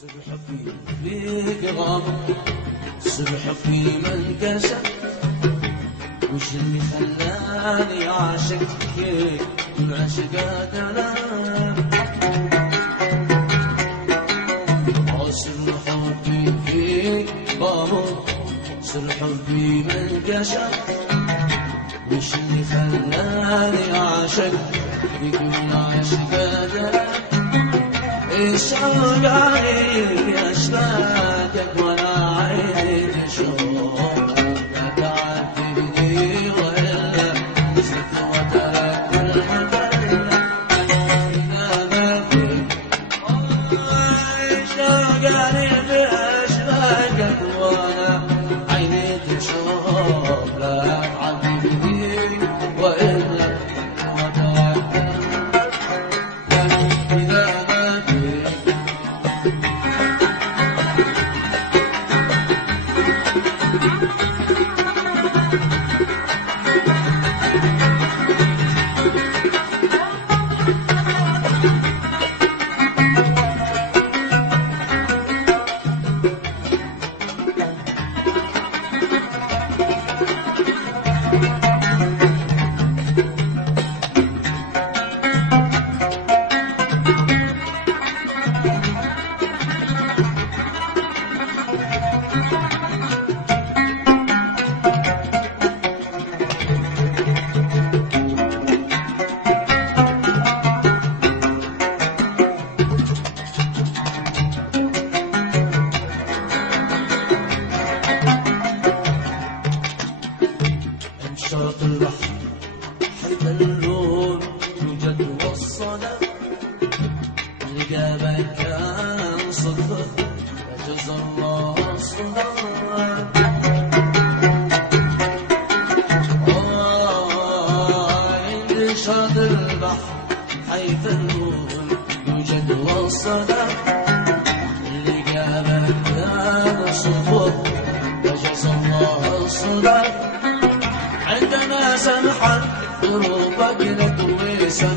سبح في غامض، سبح في منكسة، وش اللي خلاني عاشق فيك والعشقات انا سر حبي فيك غامض، سر حبي منكسة، وش اللي خلاني عاشق فيك والعشقات انا الشوق عليك أشباكك ولا عيد شوق لا تعذبني وإلا زدت وترك المدلة إذا ما فيك الشوق عليك أشباكك ولا عيد شوق لا تعذبني وإلا شرق البحر حيث اللون يوجد والصدى لقابك كان صدفة فجزى الله الصدى عند شرق البحر حيث اللون يوجد والصدى لقابك كان صدفة فجزى الله الصدى عندما سمحت ضروبك لتوي سمحت